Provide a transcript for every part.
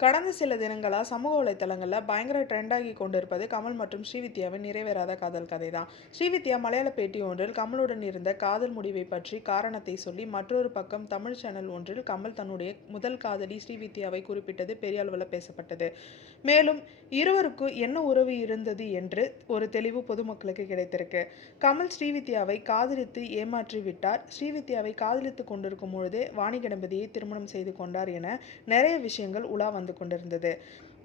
கடந்த சில தினங்களா சமூக வலைத்தளங்களில் பயங்கர ட்ரெண்டாகி கொண்டிருப்பது கமல் மற்றும் ஸ்ரீவித்யாவின் நிறைவேறாத காதல் கதை தான் ஸ்ரீவித்யா மலையாள பேட்டி ஒன்றில் கமலுடன் இருந்த காதல் முடிவை பற்றி காரணத்தை சொல்லி மற்றொரு பக்கம் தமிழ் சேனல் ஒன்றில் கமல் தன்னுடைய முதல் காதலி ஸ்ரீவித்யாவை குறிப்பிட்டது பெரிய அளவில் பேசப்பட்டது. மேலும் இருவருக்கு என்ன உறவு இருந்தது என்று ஒரு தெளிவு பொதுமக்களுக்கு கிடைத்திருக்கு. கமல் ஸ்ரீவித்யாவை காதலித்து ஏமாற்றி விட்டார். ஸ்ரீவித்யாவை காதலித்து கொண்டிருக்கும் பொழுதே வாணி கணபதியை திருமணம் செய்து கொண்டார் என நிறைய விஷயங்கள் உலா வந்து கொண்டிருந்தது.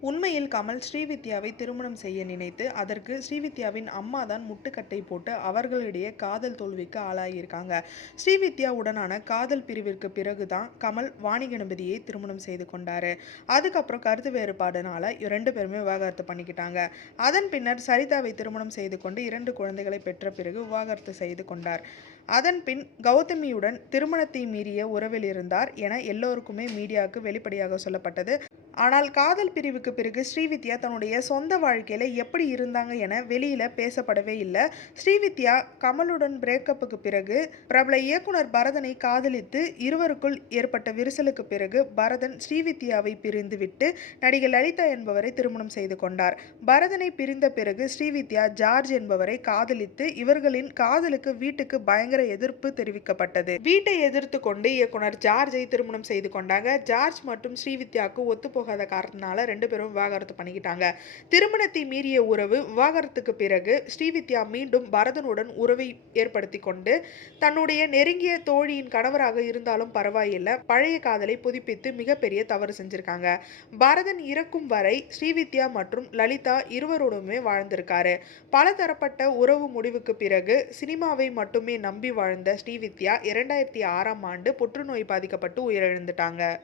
உண்மையில் கமல் ஸ்ரீவித்யாவை திருமணம் செய்ய நினைத்து அதற்கு ஸ்ரீவித்யாவின் அம்மா தான் முட்டுக்கட்டை போட்டு அவர்களிடையே காதல் தோல்விக்கு ஆளாகியிருக்காங்க ஸ்ரீவித்யாவுடனான காதல் பிரிவிற்கு பிறகுதான் கமல் வாணி கணபதியை திருமணம் செய்து கொண்டாரு. அதுக்கப்புறம் கருத்து வேறுபாடுனால ரெண்டு பேருமே விவாகரத்து பண்ணிக்கிட்டாங்க. அதன் பின்னர் சரிதாவை திருமணம் செய்து கொண்டு இரண்டு குழந்தைகளை பெற்ற பிறகு விவாகரத்து செய்து கொண்டார். அதன் பின் கௌதமியுடன் திருமணத்தை மீறிய உறவில் இருந்தார் என எல்லோருக்குமே மீடியாவுக்கு வெளிப்படையாக சொல்லப்பட்டது. ஆனால் காதல் பிரிவுக்கு பிறகு ஸ்ரீவித்யா தன்னுடைய சொந்த வாழ்க்கையில் எப்படி இருந்தாங்க என வெளியில் பேசப்படவே இல்லை. ஸ்ரீவித்யா கமலுடன் பிரேக்கப்புக்கு பிறகு பிரபல இயக்குனர் பரதனை காதலித்து இருவருக்குள் ஏற்பட்ட விரிசலுக்கு பிறகு பரதன் ஸ்ரீவித்யாவை பிரிந்துவிட்டு நடிகை லலிதா என்பவரை திருமணம் செய்து கொண்டார். பரதனை பிரிந்த பிறகு ஸ்ரீவித்யா ஜார்ஜ் என்பவரை காதலித்து இவர்களின் காதலுக்கு வீட்டுக்கு பயங்கர எதிர்ப்பு தெரிவிக்கப்பட்டது. வீட்டை எதிர்த்து கொண்டு இயக்குனர் ஜார்ஜை திருமணம் செய்து கொண்டாங்க. ஜார்ஜ் மற்றும் ஸ்ரீவித்யாவுக்கு போகாத காரணத்தினால ரெண்டு பேரும் விவாகரத்து பண்ணிக்கிட்டாங்க. திருமணத்தை மீறிய உறவு விவாகரத்துக்கு பிறகு ஸ்ரீவித்யா மீண்டும் பரதனுடன் உறவை ஏற்படுத்தி கொண்டு தன்னுடைய நெருங்கிய தோழியின் கணவராக இருந்தாலும் பரவாயில்லை பழைய காதலை புதுப்பித்து மிகப்பெரிய தவறு செஞ்சிருக்காங்க. பரதன் இறக்கும் வரை ஸ்ரீவித்யா மற்றும் லலிதா இருவரோடுமே வாழ்ந்திருக்காரு. பலதரப்பட்ட உறவு முடிவுக்கு பிறகு சினிமாவை மட்டுமே நம்பி வாழ்ந்த ஸ்ரீவித்யா இரண்டாயிரத்தி ஆறாம் ஆண்டு புற்றுநோய் பாதிக்கப்பட்டு உயிரிழந்துட்டாங்க.